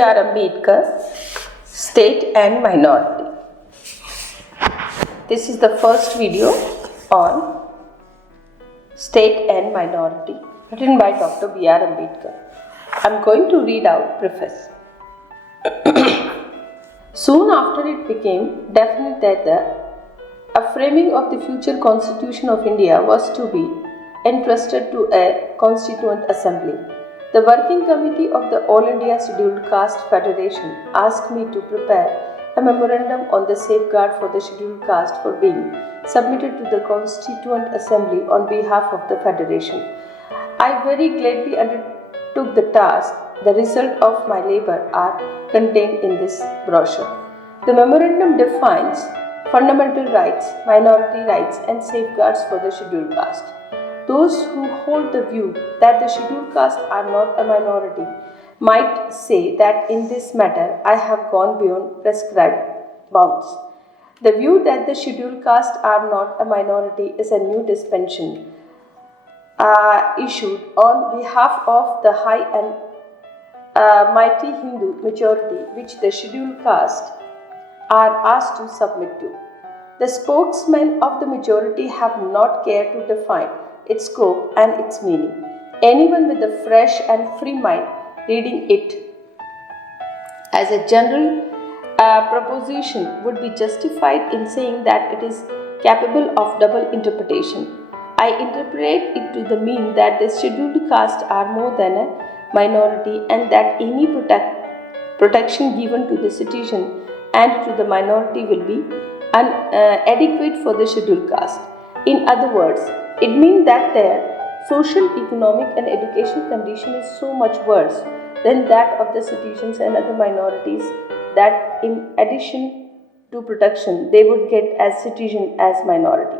B.R. Ambedkar, State and Minority. This is the first video on State and Minority, written by Dr. B.R. Ambedkar. I am going to read out preface. Soon after it became definite that a framing of the future Constitution of India was to be entrusted to a Constituent Assembly, the Working Committee of the All India Scheduled Caste Federation asked me to prepare a memorandum on the safeguard for the scheduled caste for being submitted to the Constituent Assembly on behalf of the Federation. I very gladly undertook the task. The result of my labor are contained in this brochure. The memorandum defines fundamental rights, minority rights, and safeguards for the scheduled caste. Those who hold the view that the scheduled caste are not a minority might say that in this matter I have gone beyond prescribed bounds. The view that the scheduled caste are not a minority is a new dispensation issued on behalf of the high and mighty Hindu majority which the scheduled caste are asked to submit to. The spokesmen of the majority have not cared to define its scope and its meaning. Anyone with a fresh and free mind reading it as a general proposition would be justified in saying that it is capable of double interpretation. I interpret it to the mean that the scheduled caste are more than a minority and that any protection given to the citizen and to the minority will be inadequate for the scheduled caste. In other words, it means that their social, economic and education condition is so much worse than that of the citizens and other minorities that in addition to protection they would get as citizen as minority.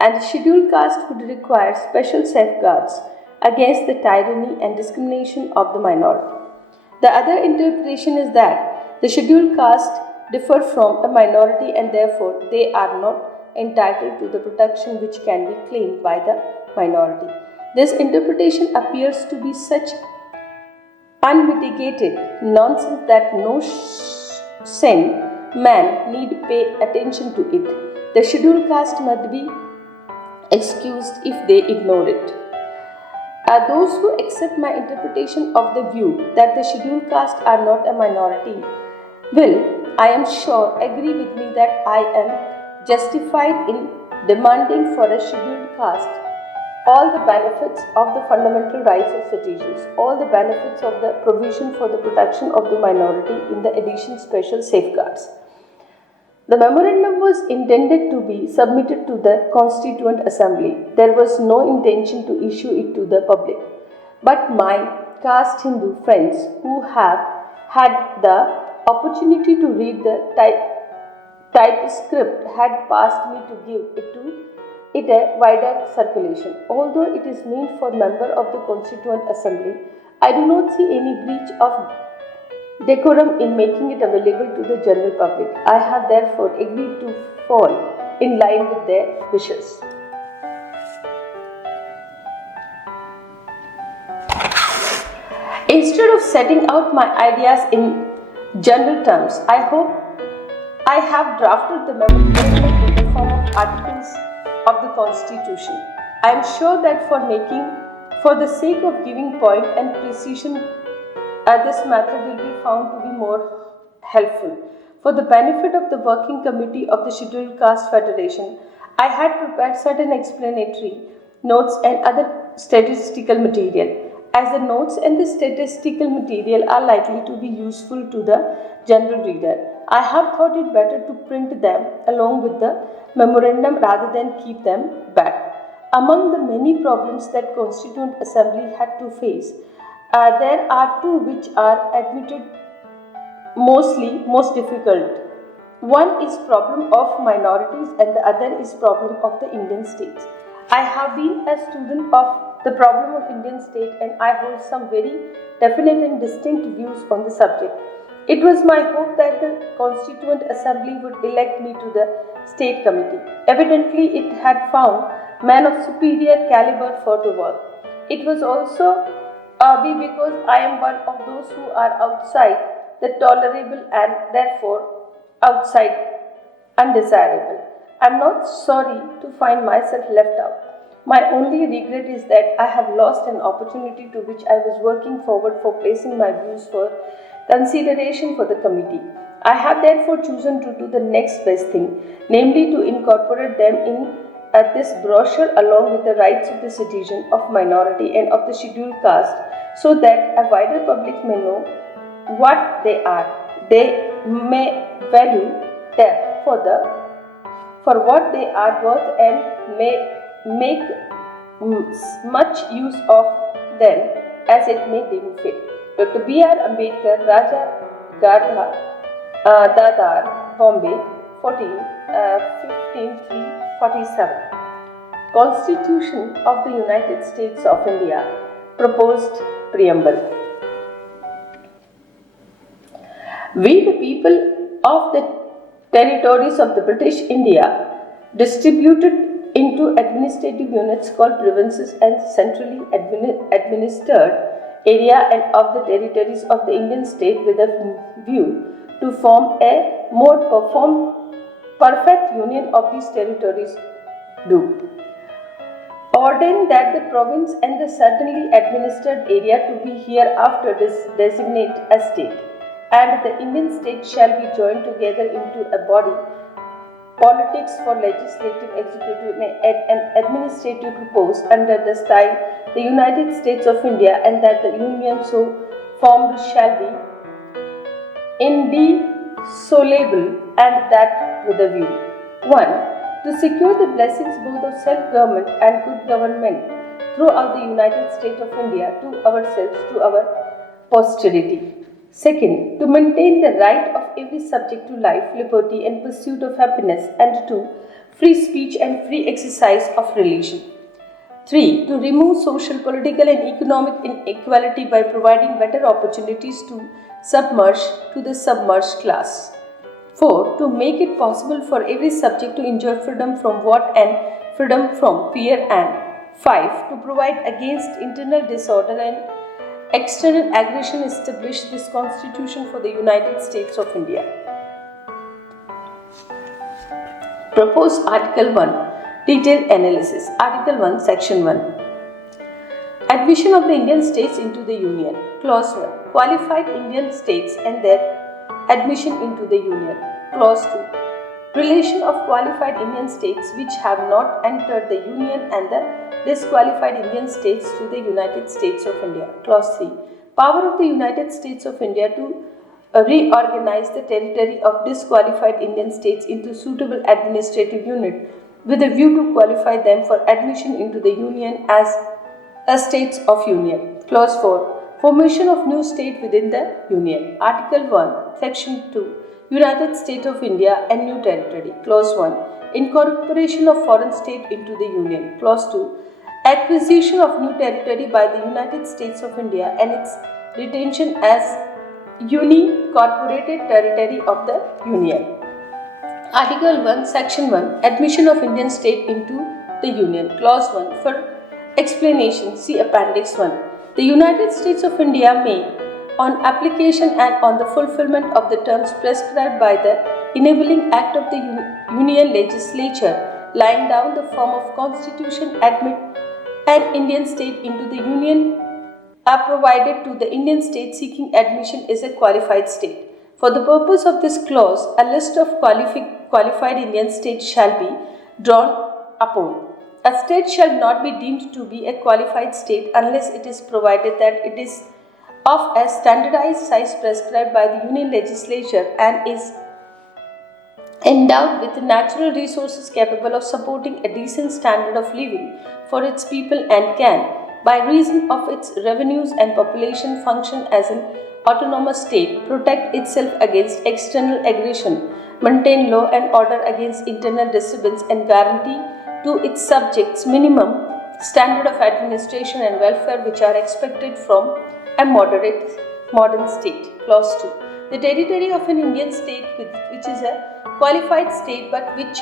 And the scheduled caste would require special safeguards against the tyranny and discrimination of the minority. The other interpretation is that the scheduled caste differ from a minority and therefore they are not entitled to the protection which can be claimed by the minority. This interpretation appears to be such unmitigated nonsense that no sane man need pay attention to it. The scheduled caste must be excused if they ignore it. Those who accept my interpretation of the view that the scheduled caste are not a minority will, I am sure, agree with me that I am justified in demanding for a scheduled caste all the benefits of the fundamental rights of citizens, all the benefits of the provision for the protection of the minority in the addition special safeguards. The memorandum was intended to be submitted to the Constituent Assembly. There was no intention to issue it to the public. But my caste Hindu friends who have had the opportunity to read the typescript had passed me to give it a wider circulation. Although it is meant for member of the Constituent Assembly, I do not see any breach of decorum in making it available to the general public. I have therefore agreed to fall in line with their wishes. Instead of setting out my ideas in general terms, I hope I have drafted the memorandum in the form of articles of the Constitution. I am sure that for the sake of giving point and precision, this method will be found to be more helpful. For the benefit of the Working Committee of the Scheduled Caste Federation, I had prepared certain explanatory notes and other statistical material. As the notes and the statistical material are likely to be useful to the general reader, I have thought it better to print them along with the memorandum rather than keep them back. Among the many problems that Constituent Assembly had to face, there are two which are admitted most difficult. One is problem of minorities and the other is problem of the Indian states. I have been a student of the problem of Indian state and I hold some very definite and distinct views on the subject. It was my hope that the Constituent Assembly would elect me to the State Committee. Evidently, it had found men of superior caliber for the work. It was also be because I am one of those who are outside the tolerable and therefore outside undesirable. I'm not sorry to find myself left out. My only regret is that I have lost an opportunity to which I was working forward for placing my views for consideration for the committee. I have therefore chosen to do the next best thing, namely to incorporate them in this brochure along with the rights of the citizen, of minority and of the scheduled caste so that a wider public may know what they are. They may value them for what they are worth and may make much use of them as it may deem fit. Dr. B.R. Ambedkar, Raja Gardha, Dadar, Bombay, 15 347. Constitution of the United States of India. Proposed Preamble. We, the people of the territories of the British India, distributed into administrative units called provinces and centrally administered area and of the territories of the Indian state with a view to form a more perfect union of these territories do. Ordain that the province and the certainly administered area to be hereafter designate a state, and the Indian state shall be joined together into a body, politics for legislative, executive and administrative proposed under the style the United States of India, and that the union so formed shall be indissoluble, and that with a view 1. To secure the blessings both of self-government and good government throughout the United States of India to ourselves, to our posterity. Second, to maintain the right of every subject to life, liberty and pursuit of happiness, and to free speech and free exercise of religion. 3. To remove social, political and economic inequality by providing better opportunities to the submerged class. 4. To make it possible for every subject to enjoy freedom from want and freedom from fear, and 5. To provide against internal disorder and external aggression, establish this Constitution for the United States of India. Proposed Article 1. Detailed analysis. Article 1, Section 1. Admission of the Indian states into the Union. Clause 1. Qualified Indian states and their admission into the Union. Clause 2. Relation of qualified Indian states which have not entered the Union and the disqualified Indian states to the United States of India. Clause 3. Power of the United States of India to reorganize the territory of disqualified Indian states into suitable administrative unit with a view to qualify them for admission into the Union as states of Union. Clause 4. Formation of new state within the Union. Article 1, Section 2. United States of India and new territory. Clause 1. Incorporation of foreign state into the Union. Clause 2. Acquisition of new territory by the United States of India and its retention as unincorporated territory of the Union. Article 1, Section 1. Admission of Indian state into the Union. Clause 1. For explanation, see Appendix 1. The United States of India may, on application and on the fulfillment of the terms prescribed by the enabling act of the Union Legislature, laying down the form of Constitution, admit an Indian state into the Union, are provided to the Indian state seeking admission is a qualified state. For the purpose of this clause, a list of qualified Indian states shall be drawn upon. A state shall not be deemed to be a qualified state unless it is provided that it is of a standardized size prescribed by the Union Legislature and is endowed with natural resources capable of supporting a decent standard of living for its people and can, by reason of its revenues and population, function as an autonomous state, protect itself against external aggression, maintain law and order against internal disturbance, and guarantee to its subjects minimum standard of administration and welfare which are expected from a modern state. Clause 2. The territory of an Indian state which is a qualified state but which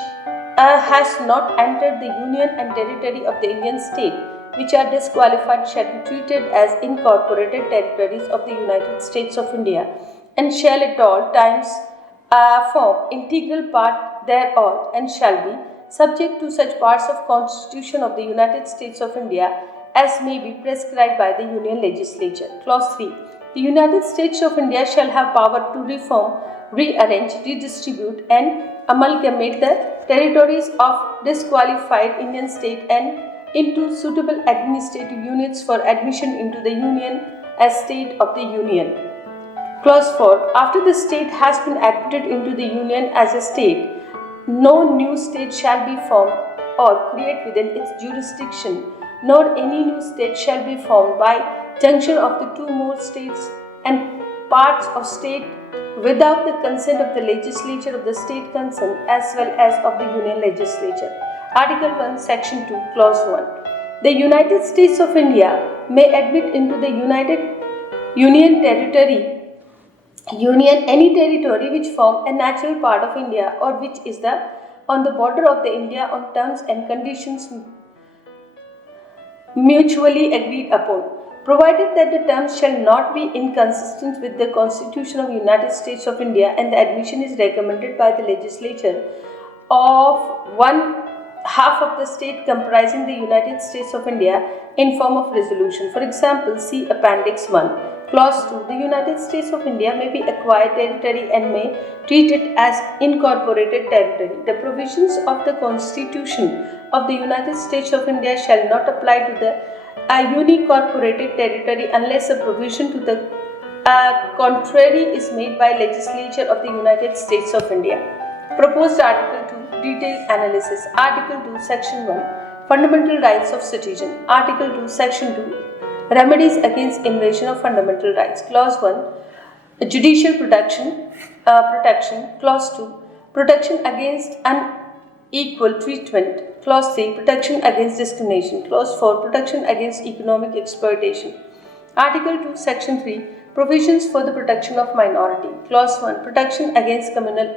has not entered the Union and territory of the Indian state which are disqualified shall be treated as incorporated territories of the United States of India and shall at all times form integral part thereof, and shall be subject to such parts of Constitution of the United States of India as may be prescribed by the Union Legislature. Clause 3. The United States of India shall have power to reform, rearrange, redistribute, and amalgamate the territories of disqualified Indian state and into suitable administrative units for admission into the Union as state of the Union. Clause 4. After the state has been admitted into the Union as a state, no new state shall be formed or created within its jurisdiction, nor any new state shall be formed by junction of the two more states and parts of state without the consent of the legislature of the state concerned as well as of the Union Legislature. Article 1, Section 2, Clause 1. The United States of India may admit into the Union any territory which form a natural part of India or which is on the border of the India on terms and conditions mutually agreed upon, provided that the terms shall not be inconsistent with the Constitution of the United States of India, and the admission is recommended by the legislature of one half of the state comprising the United States of India in form of resolution. For example, see Appendix 1. Clause 2. The United States of India may be acquired territory and may treat it as incorporated territory. The provisions of the Constitution of the United States of India shall not apply to the unincorporated territory unless a provision to the contrary is made by legislature of the United States of India. Proposed Article 2. Detailed analysis. Article 2, Section 1. Fundamental rights of citizen. Article 2, Section 2. Remedies against invasion of fundamental rights. Clause 1. Judicial protection. Clause 2. Protection against unequal treatment. Clause 3. Protection against discrimination. Clause 4. Protection against economic exploitation. Article 2, Section 3. Provisions for the protection of minority. Clause 1. Protection against communal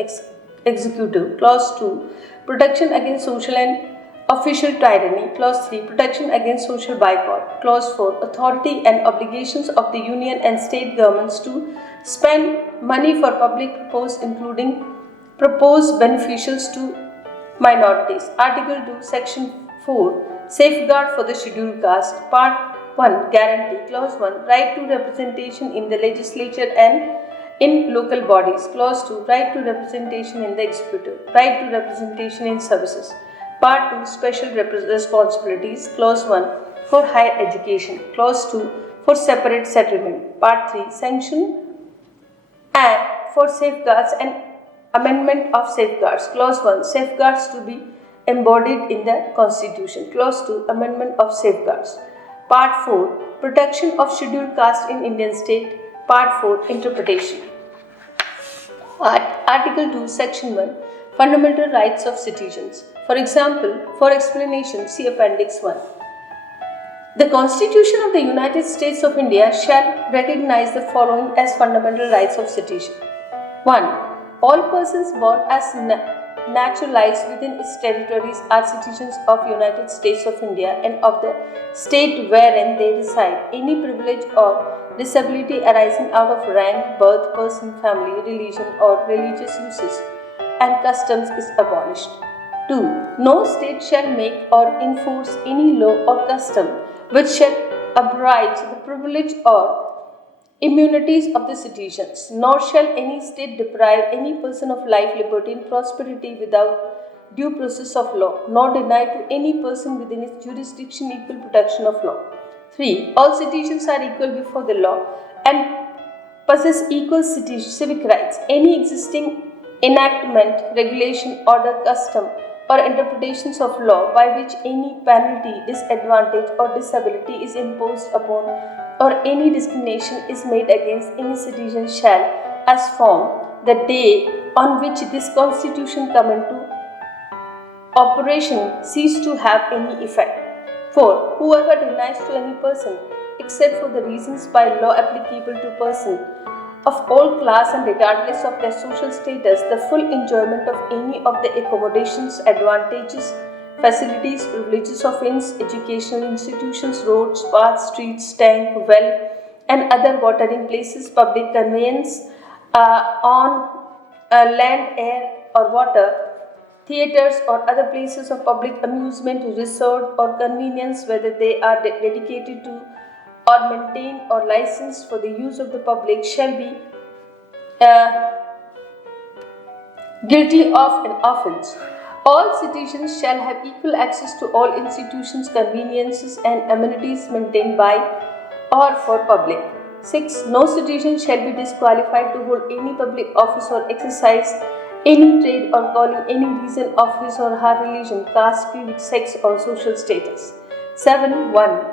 executive. Clause 2. Protection against social and official tyranny. Clause 3. Protection against social boycott. Clause 4. Authority and obligations of the union and state governments to spend money for public purpose, including proposed beneficials to minorities. Article 2, Section 4. Safeguard for the scheduled caste. Part 1. Guarantee. Clause 1. Right to representation in the legislature and in local bodies. Clause 2. Right to representation in the executive. Right to representation in services. Part 2. Special responsibilities. Clause 1. For higher education. Clause 2. For separate settlement. Part 3. Sanction and for safeguards and amendment of safeguards. Clause 1. Safeguards to be embodied in the Constitution. Clause 2. Amendment of safeguards. Part 4. Protection of scheduled caste in Indian state. Part 4. Interpretation. Article 2, Section 1. Fundamental rights of citizens. For example, for explanation, see Appendix 1. The Constitution of the United States of India shall recognize the following as fundamental rights of citizens. 1. All persons born as naturalized within its territories are citizens of United States of India and of the state wherein they reside. Any privilege or disability arising out of rank, birth, person, family, religion, or religious uses and customs is abolished. 2. No state shall make or enforce any law or custom which shall abridge the privilege or immunities of the citizens, nor shall any state deprive any person of life, liberty, and prosperity without due process of law, nor deny to any person within its jurisdiction equal protection of law. 3. All citizens are equal before the law and possess equal civic rights. Any existing enactment, regulation, order, custom, or interpretations of law by which any penalty, disadvantage, or disability is imposed upon or any discrimination is made against any citizen shall, as from the day on which this Constitution come into operation, cease to have any effect. 4. Whoever denies to any person, except for the reasons by law applicable to person of all class and regardless of their social status, the full enjoyment of any of the accommodations, advantages, facilities, privileges of inns, educational institutions, roads, paths, streets, tank, well, and other watering places, public conveyance, on land, air, or water, theatres or other places of public amusement, resort, or convenience, whether they are dedicated to or maintained or licensed for the use of the public, shall be uh, guilty of an offence. All citizens shall have equal access to all institutions, conveniences, and amenities maintained by or for public. 6. No citizen shall be disqualified to hold any public office or exercise any trade or calling any reason of his or her religion, caste, creed, sex, or social status. 7. 1.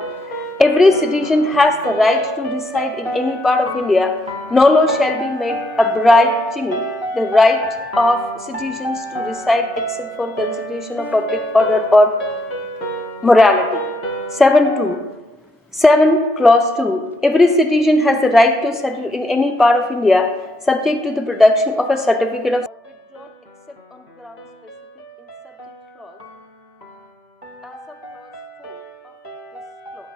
Every citizen has the right to reside in any part of India. No law shall be made abridging the right of citizens to reside except for consideration of public order or morality. 7. Clause 2. Every citizen has the right to settle in any part of India subject to the production of a certificate of withdrawn except on grounds specific in subject clause sub clause 4 of this clause.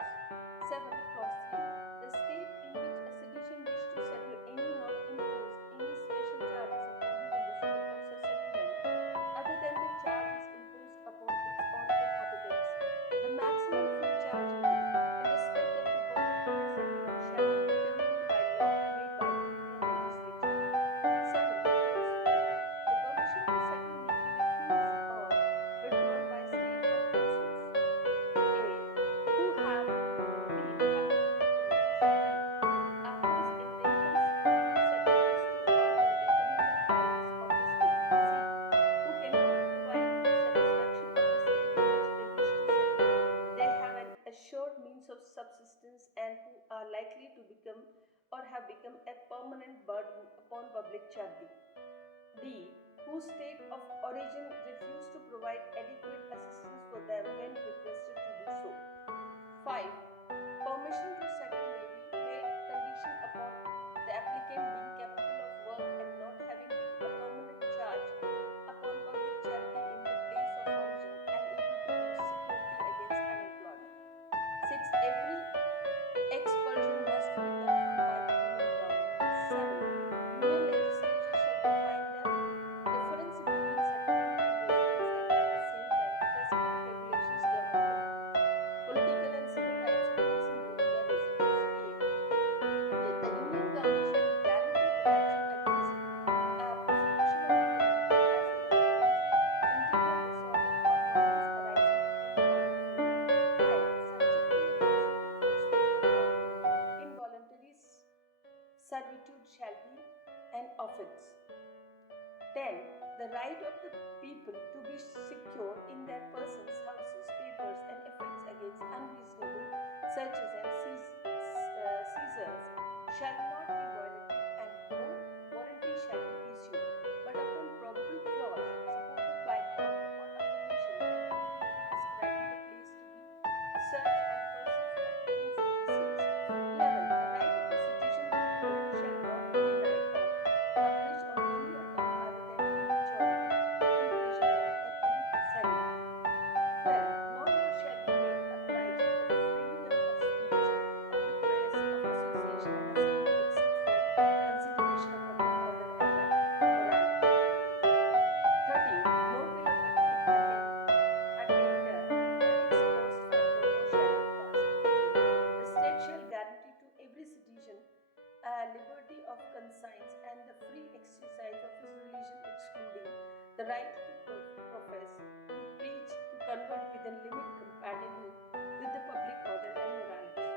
7. Clause 3. The state in which a citizen wishes to settle any not impose any special charges upon him in respect of such settlement other than the charges imposed upon its own inhabitants. The maximum fee chargeable in respect of the purport of the settlement shall be determined by law made by the Union Legislature. 7. Clause 4. The permission to settle may be refused or withdrawn by state from persons a. Who have been habitually criminals, b. Whose intentions to settle is to alter the communal balance of the state, c. Who cannot provide to the satisfaction of the state in which they wish to settle, they have an assured means of subsistence and who are likely to become or have become a permanent burden upon public charity. D. Whose state of origin refused to provide adequate assistance for them when requested to do so. 5. Permission to settle may be made condition upon the applicant being capable of work and not having been a permanent charge upon public charity in the place of origin and able to give security against unemployment. 6. Every expulsion must be confirmed by the Union government. 7. Union legislature shall define the difference between settlement and residence and at the same time prescribe regulations governing the political and civil rights of persons during their residence. 8. The Union government shall guarantee protection against persecution of the community as well as against internal disorder or violence arising between the body of India. 9. Subjecting a person to forceful or lawful involuntary servitude shall be an offence. 10. The right of the people to be secure in their persons, houses, papers, and effects against unreasonable searches and seizures shall not be violated, and no warranty shall be issued, but upon probable clause, supported by oath or affirmation, and particularly describing the place to be searched and persons or things to be seized. 11. The right of a citizen to vote shall not be denied or abridged on any account other than immaturity, imprisonment, and insanity. 12. No law shall be made abridging the freedom of speech, of the press, of association and assembly except for consideration of public order and morality. 13. No bill of attainder or ex post facto law shall be passed. 14. The state shall guarantee to every citizen liberty of conscience and the free exercise of his religion, excluding the right to profess, to preach, to convert within limit compatible with the public order and morality.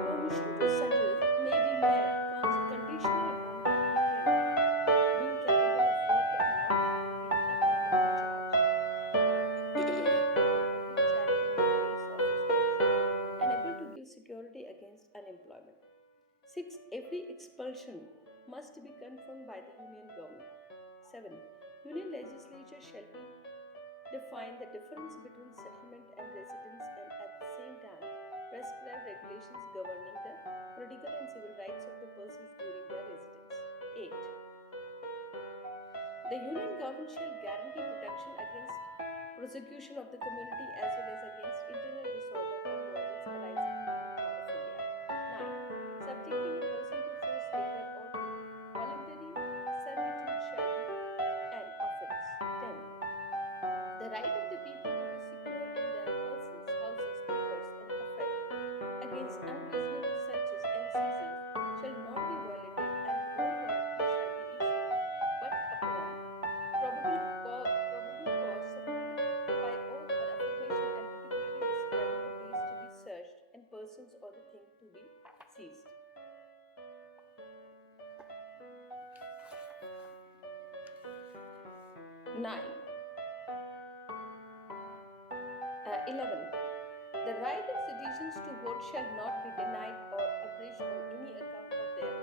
Permission to settle may be made conditional upon the applicant being capable of work and not having been a permanent charge upon public charity in the place of his origin and able to give security against unemployment. 6. Every expulsion must be confirmed by the Union government. 7. Union legislature shall be define the difference between settlement and residence and at the same time prescribe regulations governing the political and civil rights of the persons during their residence. 8. The Union government shall guarantee protection against prosecution of the community as well as against internal disorder or violence arising in any part of India. 9. Subjecting a person to forced labor or to voluntary servitude shall be an offence. 10. The right of the people to be secure in their persons, houses, papers, and affairs against unreasonable searches and seizures shall not be violated, and no warrant shall be issued but upon probable cause supported by oath or affirmation and particularly describing the place to be searched and persons or the thing to be seized. 11. The right of citizens to vote shall not be denied or abridged on any account of their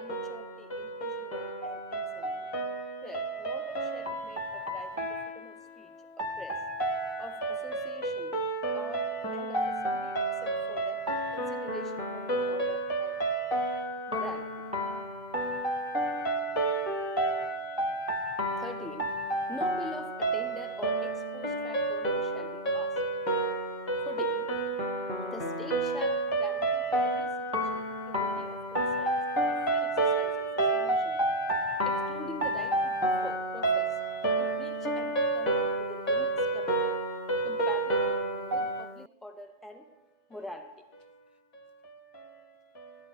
immaturity, imprisonment, and insanity. 12. No law shall be made authorizing the freedom of speech or press, of association, or and of assembly except for the consideration of public order and morality. 13. No bill of attainder or ex post facto law shall be passed. 14. The state shall guarantee to every citizen liberty of conscience and the free exercise of his religion, excluding the right to profess, to preach, and to conduct within limits compatible with public order and morality.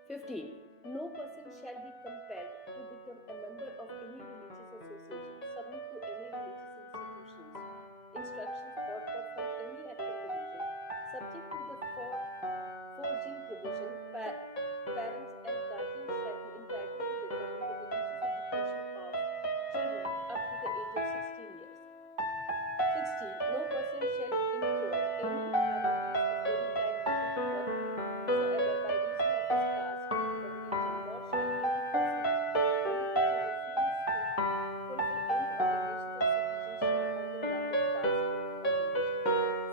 15. No person shall be compelled to become a member of any religious association, submit to any religious institutions, instructions, or perform any act of religion, subject to the forging provision. Parents and guardians shall be entitled to determine the religious education of children up to the age of 16 years. 16. No person shall incur any penalties of any kind whatsoever by reason of his caste, creed, or religion, nor shall any person be permitted to refuse to fulfill any obligations of citizenship on the ground of caste, creed, or religion.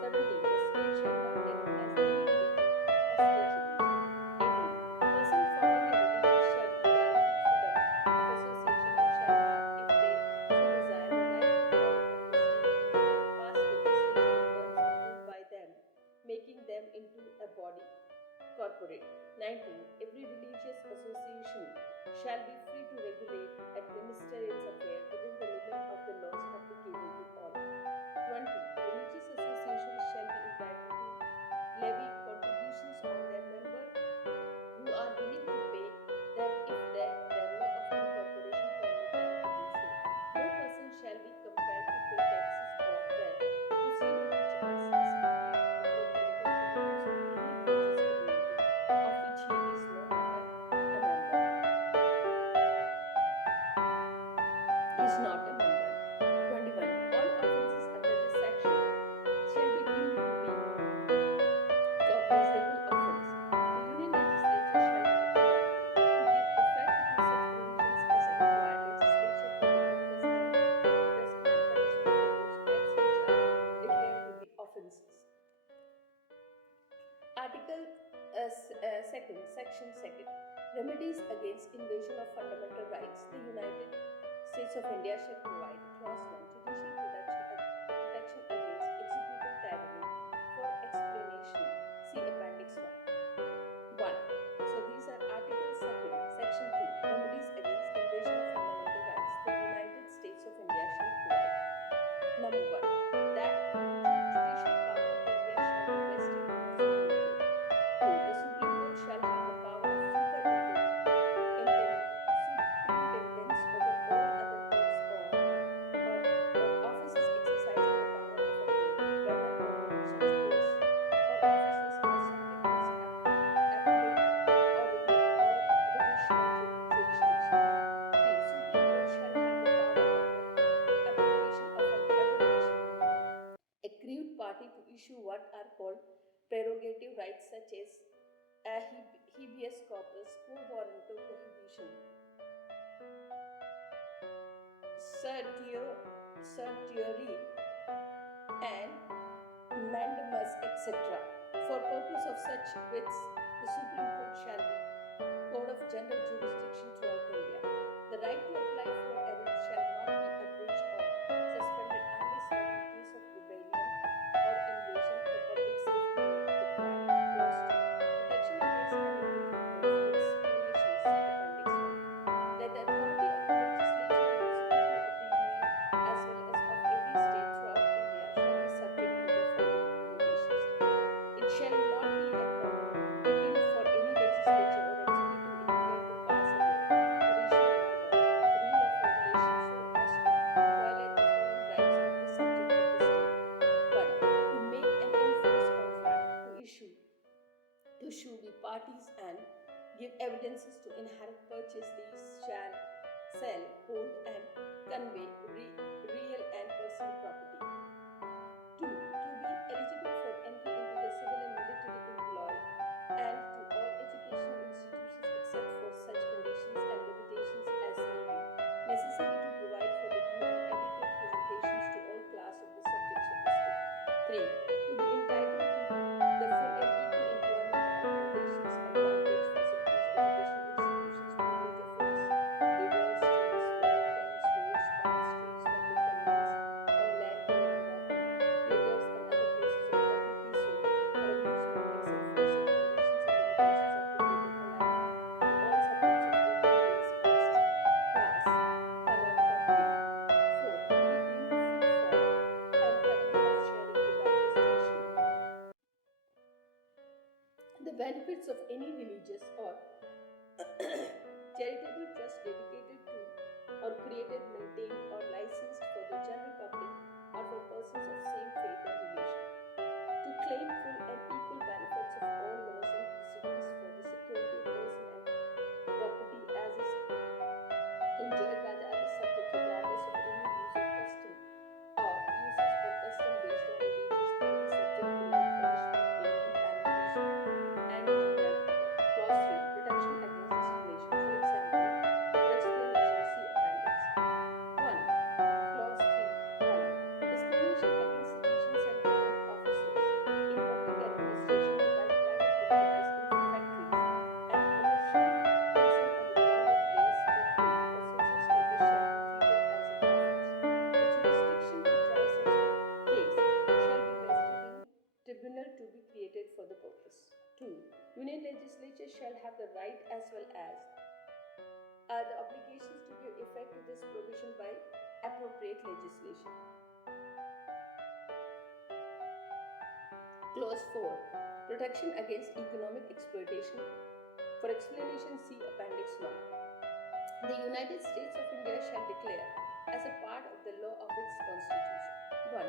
17. The state shall not recognize any religion as state religion. 18. Person found in a religion shall be guaranteed freedom of association and shall have, if they so desire, the right to call upon the state to pass legislation in terms approved by them, making them into a body corporate. 19. Every religious association shall be free to regulate, administer its affairs within the limit of the laws applicable to all. 20. Religious associations shall be entitled to levy contributions on their members who are willing to pay them if their law of incorporation permit them to do so. No person shall be compelled to pay taxes or their proceedings which are specifically appropriated for the use of any religious community of which he is no longer a member. Is not a member. 21. All offences under this section shall be deemed to be cognizable offence. The Union legislature shall make law to give effect to such provisions as require legislation for the purpose and prescribe punishment for those acts which are declared to be offences. Article 2nd, Section 2nd. Remedies against invasion of fundamental rights. The United States of India shall provide. Clause 1. Judicial protection against executive tyranny. For explanation, see Appendix 1. 1. So these are Article 2nd, Section 2. Remedies against invasion of fundamental rights. The United States of India shall provide. Number 1. That judicial power of India shall be vested in the Supreme Court. 2. The Supreme Court shall have the power of superintendence over all other courts or officers exercising the power of a court, whether or not such courts or officers are subject to its appellate or revisional jurisdiction. 3. Supreme Court shall have the power of the application of an average aggrieved party to issue what are called prerogative rights such as habeas corpus, quo warranto prohibition, certiorari, and mandamus, etc. For purpose of such writs, the Supreme Court shall be code of general jurisdiction throughout India. The right to apply for a writ shall not be abridged or suspended unless when in case of rebellion or invasion the public safety may require it. Clause 2. Protection against mandatory writs. Explanation. See Appendix 1. That the authority of the legislature and executive of the Union as well as of every state throughout India shall be subject to the following regulations. It shall not be compelled for any legislature or executive in India to pass a law or issue an order, rule of regulation so as to violate the following rights of the subject of the state. 1. To make and enforce contract, to show the parties and give evidences to inherit, purchase, lease, shall, sell, hold, and convey real and personal property. 2. To be eligible for entry into the civil and military employ and to all educational institutions except for such conditions and limitations as may be necessary to provide for the due and adequate presentations to all class of the subjects of the state. 3. To be entitled to the full and equal employment accommodations, advantage, facilities, educational institutions, privilege of roads, rivers, streams, well, dams, roads, paths, streets, public conveyance, on land, air, and water, theatres, and other places of public resort or amusement, except for such conditions and limitations applicable alike to all subjects of every race, caste, class, color, or creed. 4. To be deemed fit for and capable of sharing without restriction the benefits of any religious or charitable trust dedicated to or created, maintained, or licensed for the general public or for persons of same faith and religion. To claim full and equal benefits of all laws and proceedings for the security of person and property as is enjoyed by the other subject regardless of any use or custom or usage or custom based on religious to be subject to like punishment, payment, lamentation, and to none other. Clause 3. Protection against discrimination. For example, for explanation, see Appendix 1. Clause 3. 1. Discrimination against citizens and government officers in public administration or by private employees in factories and commercial person on the ground of race or creed or social status shall be treated as an offense. The jurisdiction to try such case shall be vested in tribunal to be created for the purpose. 2. Union legislature shall have the right as well as the obligations to give effect to this provision by appropriate legislation. Clause 4. Protection against economic exploitation. For explanation, see Appendix 1. The United States of India shall declare as a part of the law of its constitution. 1.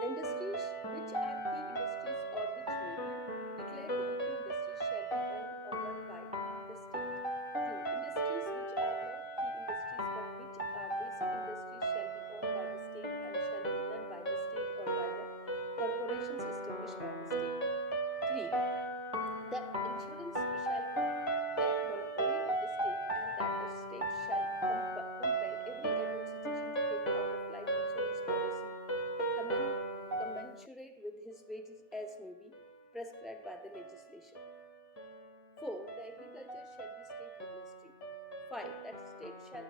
The industries which are key industries or which may be declared to be key industries shall be owned or run by the state. 2. Industries which are not key industries but which are basic industries shall be owned by the state and shall be run by the state or by the corporations established by the state. 3. The insurance shall be a monopoly of the state and that the state shall compel every adult citizen to take out of life insurance policy commensurate with his wages as may be prescribed by the legislation. 4. The agriculture shall be state industry. 5. That state shall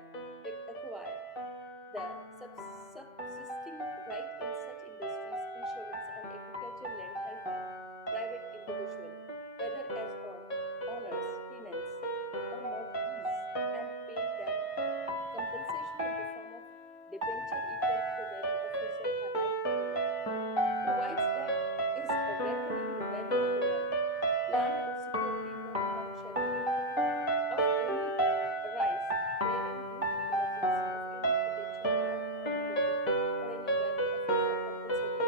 acquire the subsisting right in such industries, insurance, and agricultural land held by private individual, whether as owners, tenants, or mortgagees, and pay them compensation in the form of debenture equal to the value of his or her right to the land. Provides that is reckoning the value of the land or security, no account shall be taken of any arise therein due to emergency of any potential unearned value or any value of it for compulsory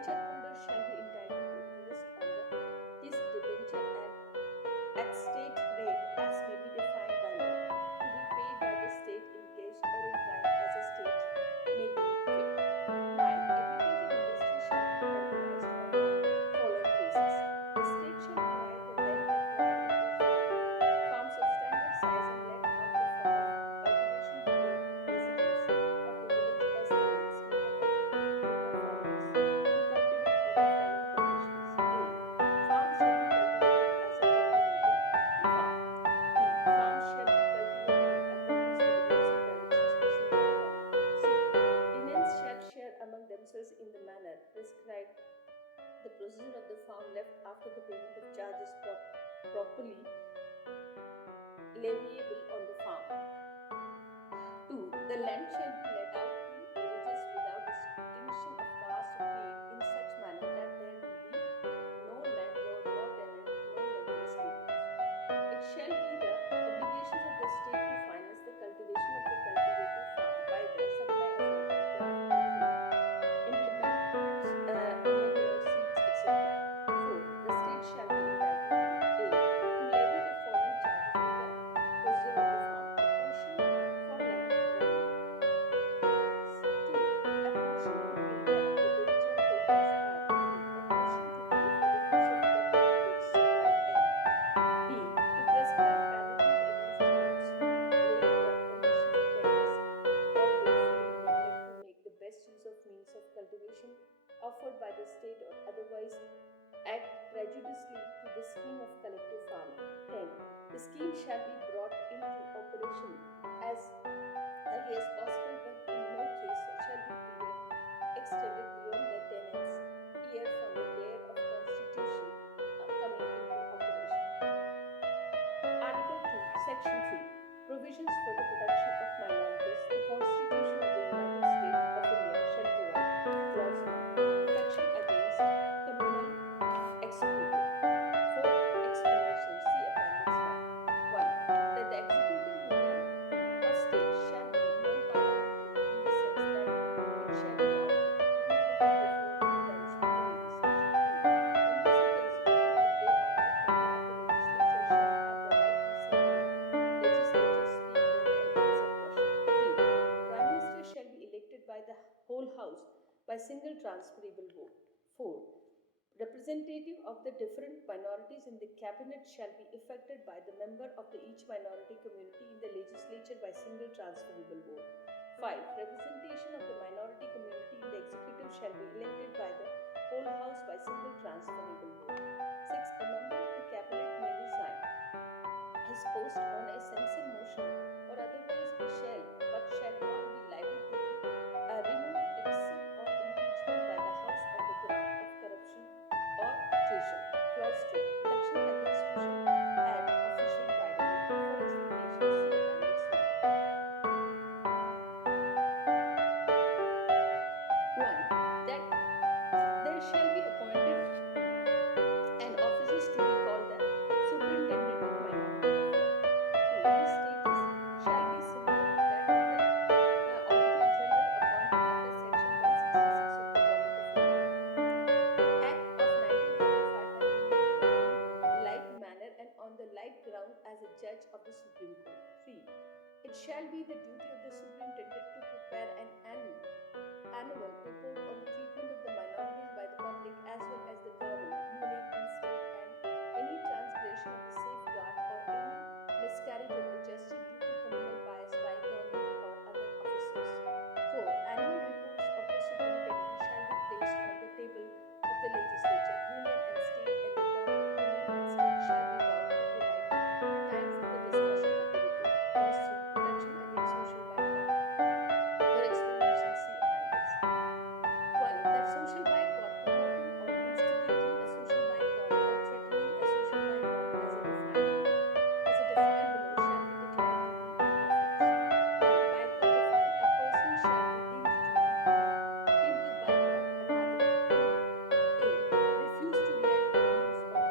debenture holder shall be entitled to interest on his debenture at state rate as may be defined by law, to be paid by the state in cash or in kind as the state may deem fit. 9. Agriculture industry shall be organized on the following basis. The state shall provide the land acquired into farms of standard size and let out the form of cultivation to the residents of the village estates made up of river farmers to cultivate with the following conditions. A. Farm shall be cultivated as a cultivating farm. B. Farm shall be cultivated in accordance with the rules and directions issued by government. C. Tenants shall share among themselves in the manner prescribed the procedure of the farm left after the payment of charges properly leviable on the farm. 2. The land shall be let out to villages without distinction of caste or creed in such manner that there will be no landlord, no tenant, no nebulous laborers. It shall be the obligations of the state to finance the cultivation of the cultivated farm by the supply of water, craft, implements, manure, seeds, etc. 4. The state shall be entitled to A. To levy the following charges on the procedure of the farm: a portion for land revenue. 2. A portion to pay the debenture holders, and 3. A portion to pay for the use of capital goods supplied, and D. To prescribe penalties against tenants who break the conditions of tenancy or willfully neglect to make the best use of means of cultivation offered by the state or otherwise act prejudicially to the scheme of collective farming. 10. The scheme shall be brought into operation as early as possible, but in no case shall be extended beyond the tenant's year from the day of constitution coming into operation. Article 2, Section 3. Provisions for the protection of minorities. The Constitution of the United States of India shall provide. Clause 1. Protection against communal executive. For explanation, see Appendix 1. 1. That the executive union or state shall be non-parliamentary in the sense that it shall not be eliminated before the establishment of the legislature. 2. Members of the executive, if they are not members of the legislature, shall have the right to sit in the legislature, speak, vote, and answer questions. 3. The Prime Minister shall be elected by the whole House by single transferable vote. 4. Representative of the different minorities in the cabinet shall be effected by the member of each minority community in the legislature by single transferable vote. 5. Representation of the minority community in the executive shall be elected by the whole House by single transferable vote. 6. A member of the cabinet may resign his post on a censure motion or otherwise be shall, but shall not be liable to be removed except on impeachment by the House on the ground of corruption or treason. Clause 2. Protection against social and official tyranny. For explanation, see Appendix 1. 1. That there shall be appointed and officers to be called the Superintendent of Minority Affairs. 2. His status shall be similar to that of the Auditor General appointed under Section 166 of the Government of India. Act of 1935 had limited in like manner and on the like ground as a judge of the Supreme Court. 3. It shall be the duty of the superintendent to prepare an annual report on the treatment of the minorities by the public as well as the government, union and state, and any transgression of the safeguard or any miscarriage of the justice due to communal bias by government or other officers. 4. Annual reports of the superintendent shall be placed on the table of the legislature, union and state, and the government, union and state shall be bound to provide time for the discussion of the report. Clause 3. Protection against social boycott. For explanation, see Appendix 1. That social boycott, promoting or instigating a social boycott or threatening a social boycott as defined below shall be declared to be in offense. 1. Boycott defined. A person shall be deemed to boycott another who A. refuse to let or use or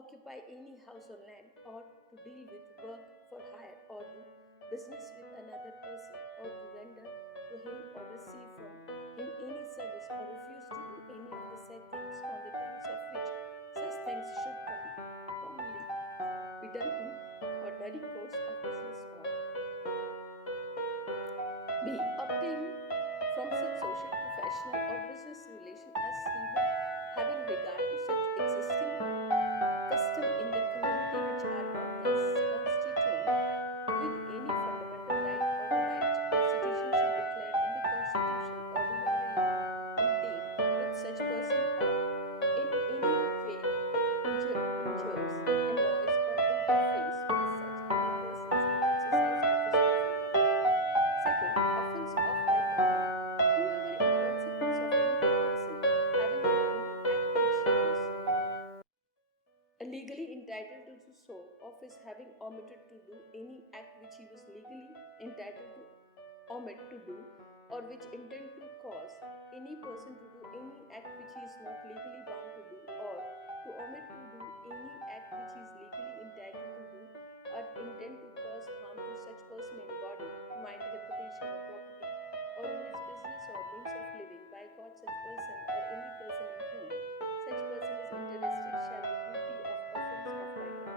occupy any house or land, or to deal with, work for hire, or do business with another person, or to render to him or receive from him any service, or refuse to do any of the be obtained from such social, professional, or business relation as he would, having regard to such existing custom in the community which are not less constituent with any fundamental right or the right of citizenship declared in the constitution ordinarily maintained with such person or in any way injures, annoys, or interferes with such other persons in the exercise of his lawful right. Second, offense of boycotting. Whoever, in consequence of any person having done any act which he was legally entitled to do so, of his having omitted to do any act which he was legally entitled to omit to do, or which intend to cause any person to do any act which he is not legally bound to do, or to omit to do any act which he is legally entitled to do, or intend to cause harm to such person in body, mind, reputation, or property, or in his business or means of living, boycott such person or any person in whom such person is interested shall be guilty of offense of boycotting.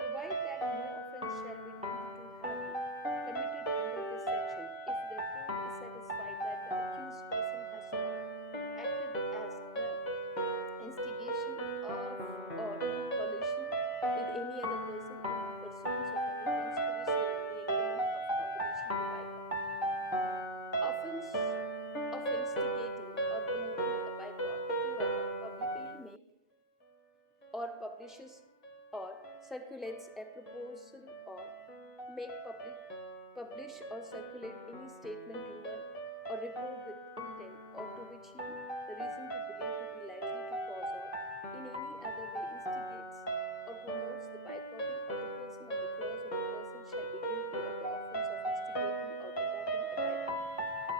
Provide that no offense shall be deemed to have been committed under this section if the court is satisfied that the accused person has not acted as the instigation of or in collusion with any other person in pursuance of any conspiracy or any agreement of combination to boycott. Offense of instigating or promoting a boycott, whoever publicly make or publishes or circulates a proposal or make publish or circulate any statement, rumor, or report with intent or to which he the reason to believe to be likely to cause or in any other way instigates or promotes the boycotting of the person of the clause of the person shall be guilty of the offense of instigating or promoting a boycott.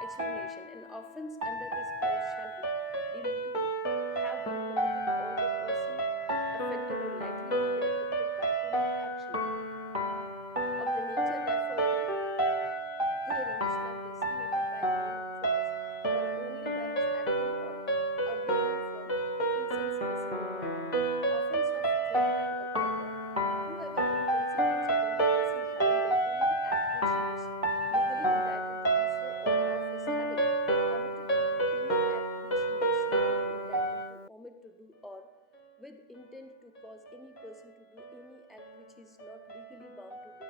Explanation: an offense under this clause shall be deemed to have been committed or the person affected or likely to be affected by any action of the nature referred to herein is not designated by name or clause, but only by his acting or behaving from insensible manner. Offense of threatening or boycott. Whoever, in consequence of any person having done any act which he was legally entitled to do so, or of his having omitted to do any act which he was legally entitled to omit to do, or with intent to cause any person to do any act which he is not legally bound to do,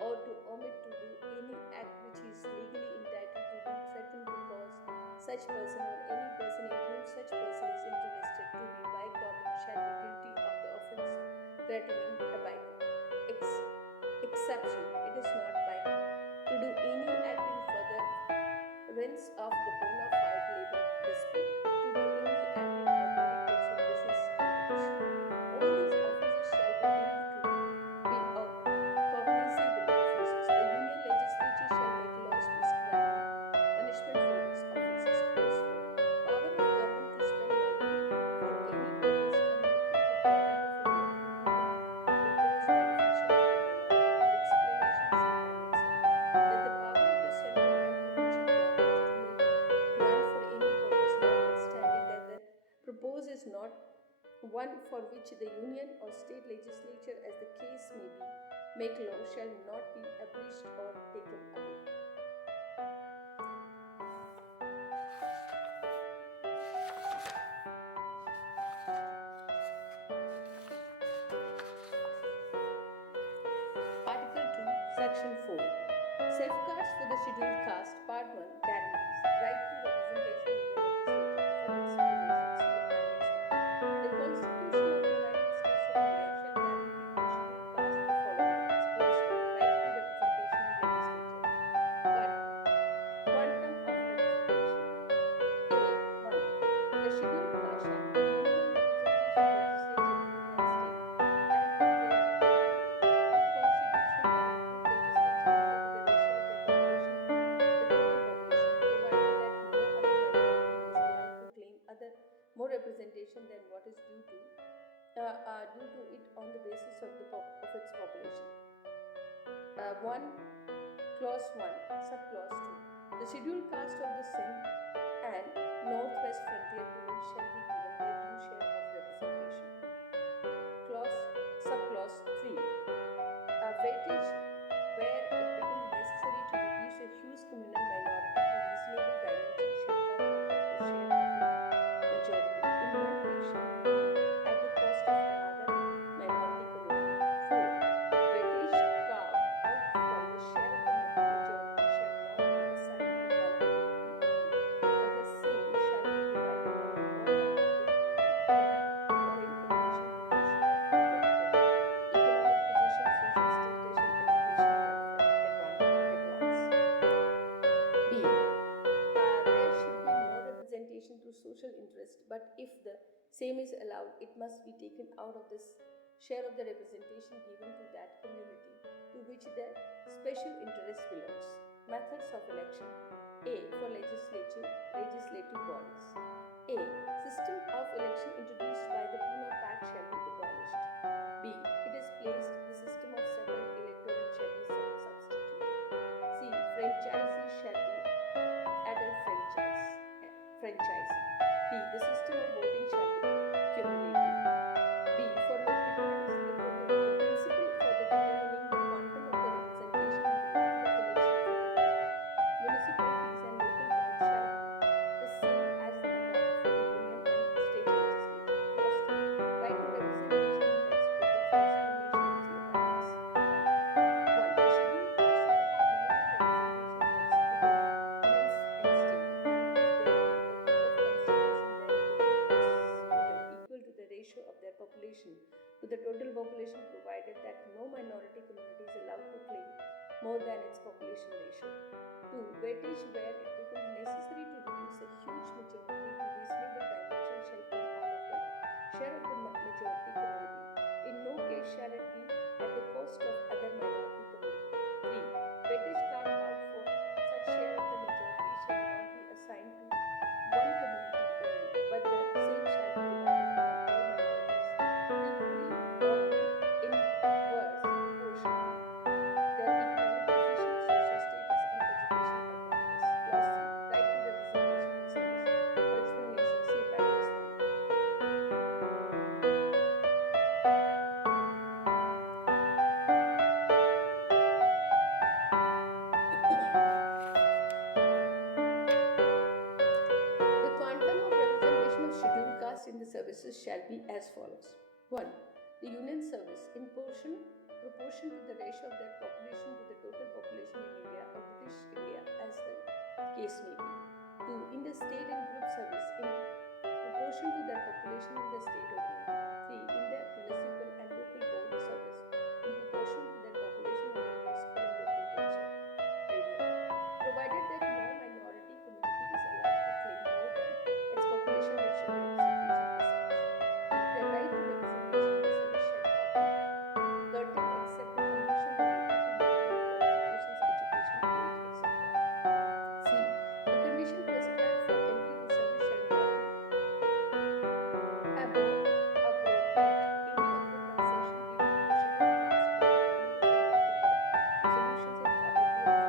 or to omit to do any act which he is legally entitled to do, threaten to cause such person or any person in whom such person is interested to be boycotted shall be guilty of the offense threatening a boycott. Exception: it is not boycott to do any act in furtherance of the bona fide labor dispute, to do any act in ordinary course of business competition. All these offences shall be deemed to be cognizable offences. The Union Legislature shall make laws prescribing punishment for these offences. Clause 4. Power of government to spend money for any purpose connected with government of India, including proposed beneficial to the minority, and explanations in Annex 1. That the power of the central and provincial government to make grant for any purpose, notwithstanding that the proposed is not one for which the union or state legislature, as the case may be, make law, shall not be abolished or taken away. Article 2, Section 4. Safeguards for the scheduled caste, Part 1, guarantees right to representation in the legislature. For explanation, see Annex 1. The Constitution of the United States of India shall guarantee to the scheduled caste the following rights. Clause 1. Right to representation in legislature. But quantum of representation. A. 1. The scheduled caste shall have minimum representation in legislature, union and state, and if there be provided good constitution and improved legislature equal to the ratio of their population, the total population, provided that no other minority is allowed to claim other more representation than what is due to it on the basis of its population. 1. Clause 1, Subclause 2. The scheduled caste of the Sindh and Northwest Frontier Province shall be given their due share of representation. Subclause 3. A weightage where it becomes necessary to reduce a huge communal but if the same is allowed, it must be taken out of this share of the representation given to that community to which the special interest belongs. Methods of election. A. For legislative bodies. A. System of election introduced by the Pune Pact shall be abolished. B. It is placed the system of separate electorate shall be substituted. C. Franchisee shall be added franchisee. D. The system of voting shall be cumulative. B. For local bodies, the principle for the determining the quantum of the representation and the method of election for the municipalities and local boards shall be the same as the above for the union and state legislature. Clause 2. Right to representation in the executive for explanation see appendix 1. The scheduled caste shall have minimum representation in the executive, unions and state, and if there be a group of constitution then the group constituted equal to the ratio of their population to the total population provided that no minority community is allowed to claim more than its population ratio. 2. Weightage where it becomes necessary to reduce a huge majority to reasonable dimension shall come out of the share of the majority community. In no case shall it be at the cost of other minority community. 3. Weightage carved out for such share of the majority shall not be assigned to one community only, but the same shall be divided among all minorities equally or in inverse proportion to their economic position, social status, and educational apparatus. Clause 3. Right to representation in service. For explanation, see appendix 1. The quantum of representation of scheduled castes in the services shall be as follows. 1. The union service in proportion to the ratio of their population to the total population in India or British India as the case may be. 2. In the state and group service in proportion to their population in the state or union. 3. In the municipal and local board service in proportion to their population in the municipal and local board area. Provided that no minority community is allowed to claim more than its population ratio representation in the service. The right to representation in the service shall not be curtailed except the condition relating to minimum qualifications, education, age, etc. C. The condition prescribed for entry in service shall not be abrogate any of the concession given to the scheduled caste by the Government of India in their resolutions in 42 and 45.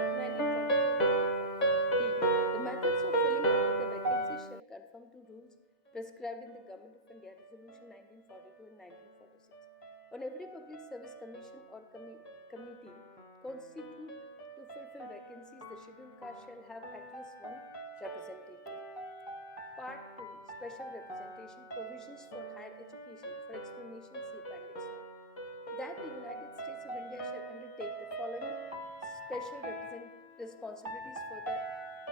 1942 and 1945. D. The methods of filling up with the vacancies shall conform to rules prescribed in the Government of India Resolution 1942 and 1946. On every public service commission or committee constituted to fulfill vacancies, the scheduled caste shall have at least one representative. Part 2. Special representation provisions for higher education. For explanation, see appendix 1. That the United States of India shall undertake the following special responsibilities for the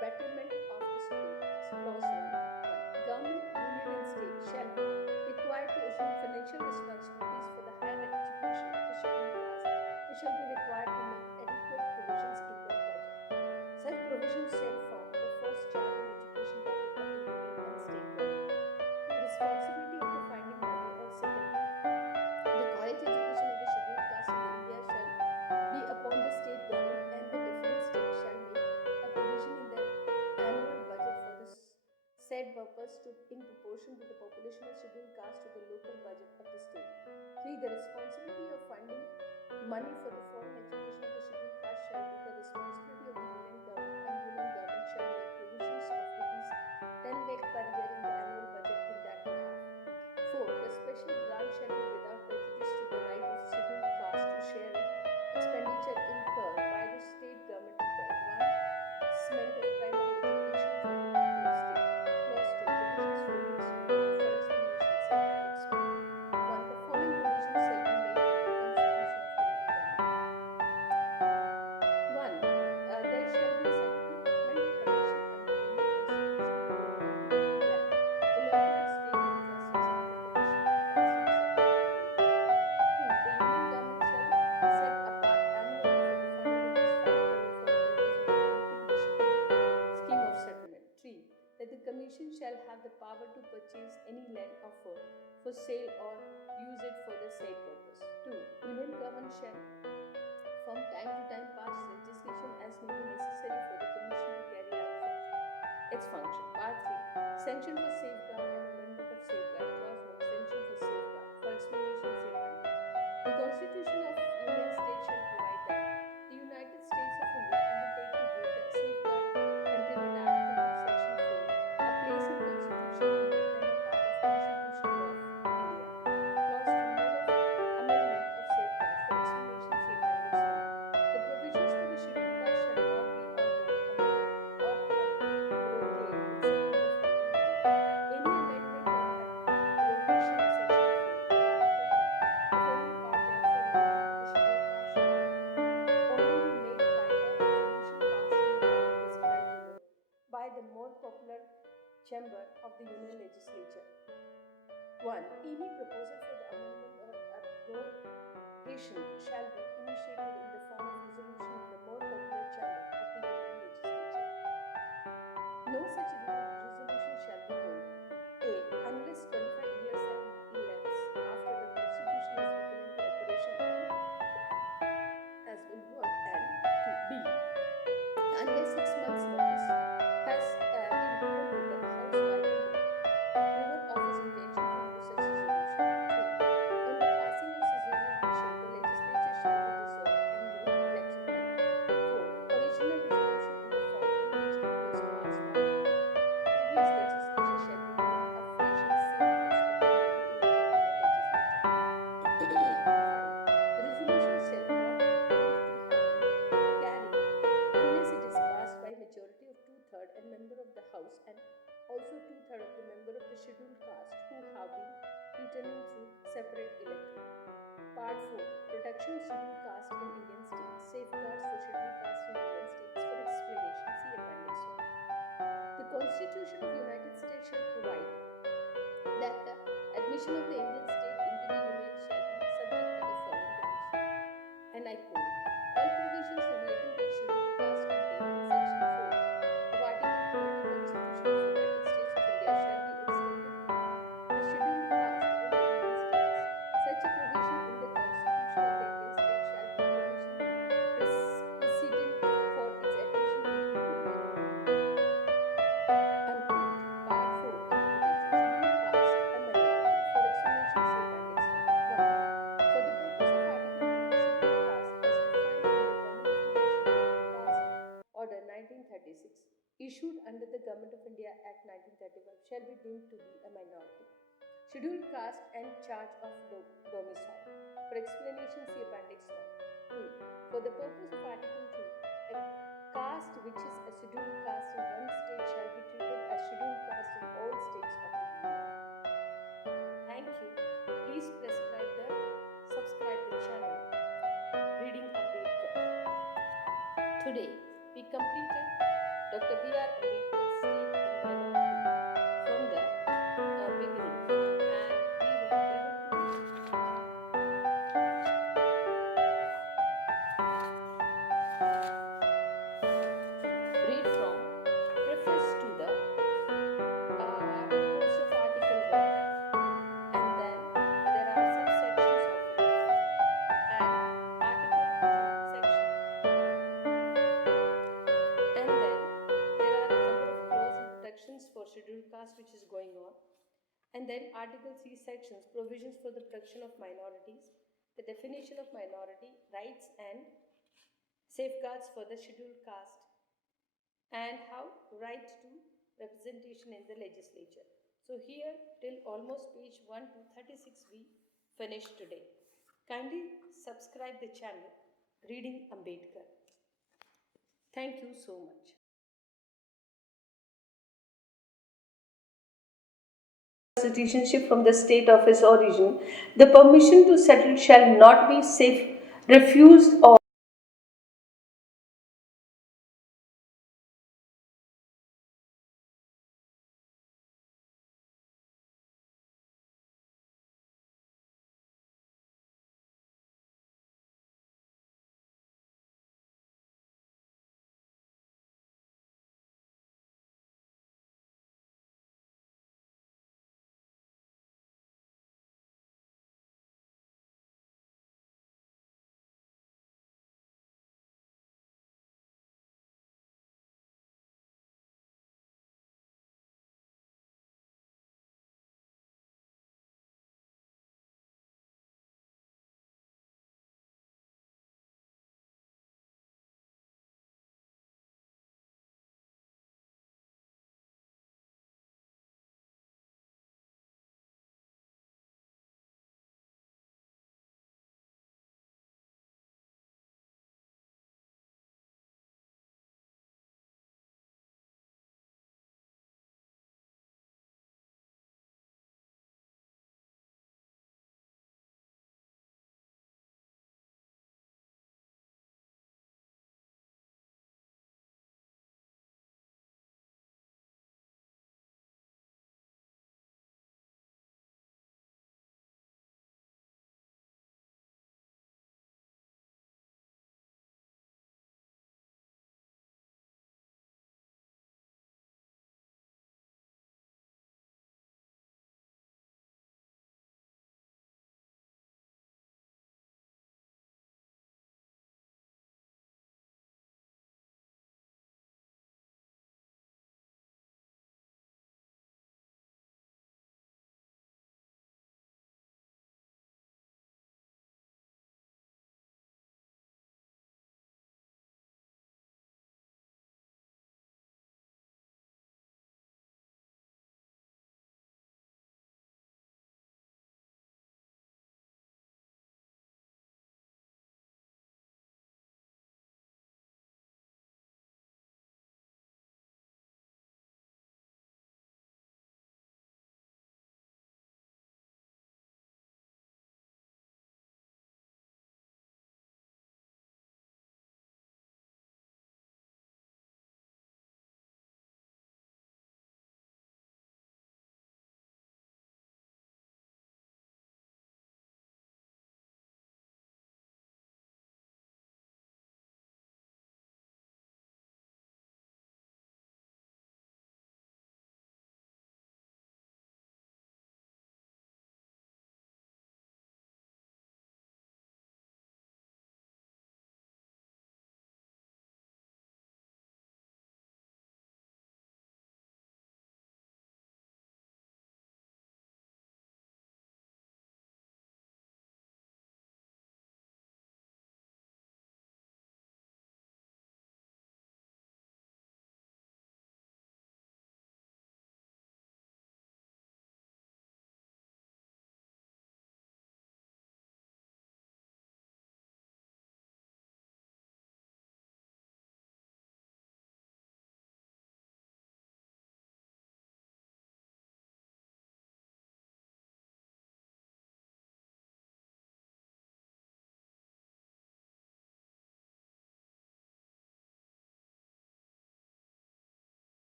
betterment of the scheduled caste. Clause 1. Government, union and state shall be required to assume financial responsibilities for the higher education of the scheduled caste. They shall be required to make adequate provisions in their budget. Such provisions shall form the first charge on education budget of the union and state government. The responsibility of the finding money or secondly, the college education of the scheduled caste in India shall be upon the state government, and the different states shall make a provision in their annual budget for the said purpose in proportion to the population of scheduled caste to the local budget of the state. 3. The responsibility of finding money for the foreign education of the scheduled caste shall be the responsibility of the union government, and union government shall make provisions of rupees 10 lakh per year in the annual budget in that behalf. 4. The special grant shall be without prejudice to the right of scheduled caste to share in expenditure incurred by the state government in the advancement of primary education for the people of state. Clause 2. Provisions for municipal for explanation, see appendix 1. 1. The following provisions shall be made in the Constitution of Union Government. purchase any land or for sale or use it for the said purpose. 2. Union government shall from time to time pass legislation as may be necessary for the Commission to carry out its function. Part 3. Sanction for safeguard and amendment of safeguard. Clause 1. Sanction for safeguard. For explanation, say one. The Constitution of Union State shall provide that the United States of India undertake to give the safeguard contained in Article 2, Section 4, a place in Constitution and make them a part of Constitution law of India. Clause 2. Mode of amendment of safeguard. For explanation, see Appendix 1. The provisions for the scheduled caste shall not be altered, amended, or abrogated except in the following manner. Any amendment or abrogation of Section 4 of Article 2, the following part therefore relating to the scheduled caste shall only be made by a resolution passed in the manner described below by the more popular chamber of the Union Legislature. 1. Any proposal for the amendment or abrogation shall be initiated in the form of resolution in the more popular chamber of the Union Legislature. No such resolution shall be moved. A. Unless 25 years have elapsed after the Constitution is put into operation and has been worked, and 2. B. Unless 6 months notice has been given to the House by the mover of his intention to move such resolution. 3. On the passing of such resolution, the legislature shall be dissolved and new election held. 4. Original resolution in the form in which it was passed by the previous legislature shall be moved afresh and same constituent to be elected in the legislature. 5. The resolution shall not be proved to have been carried unless it is passed by majority of 2/3 and member of the House and also 2/3 of the member of the scheduled caste who have been returning through separate electorate. Part 4. Protection of scheduled caste in Indian states. Safeguards for scheduled caste in Indian states. For explanation, see Appendix 1. The Constitution of United States shall provide that the admission of the Indian state into the Union shall be subject to the following conditions. And I quote, all provisions relating to scheduled caste contained in Section 4 of Article 2 of the Constitution of the United States of India shall be extended to the scheduled caste in the Indian states. Such a provision in the Constitution of the Indian state shall be provision precedent for its admission into Union. Unquote. Part 4. Interpretation. Scheduled caste and minority. For explanation, see Appendix 1. 1. For the purpose of Article 2, the scheduled caste as defined in the Government of India Scheduled Caste Order 1936, issued under the Government of India Act 1935, shall be deemed to be a minority. Scheduled caste and charge of domicile. For explanation, see Appendix 1. 2. For the purpose of Article 2, a caste which is a scheduled caste in one state shall be treated as scheduled caste in all states of the Union. Thank you. Please subscribe the channel Reading Ambedkar. Today we completed Dr. B.R. Ambedkar's State and Minority from the beginning, and we were able to read from preface to the proposed of Article 1, and then there are subsections of it, and Article 2 section, and then there are a number of clause and protections for scheduled caste which is going on, and then Article 3 sections, provisions for the protection of minorities, the definition of minority, rights and safeguards for the scheduled caste, and how right to representation in the legislature. So here till almost page 1 to 36 we finished today. Kindly subscribe the channel Reading Ambedkar. Thank you so much. Citizenship from the state of his origin, the permission to settle shall not be refused or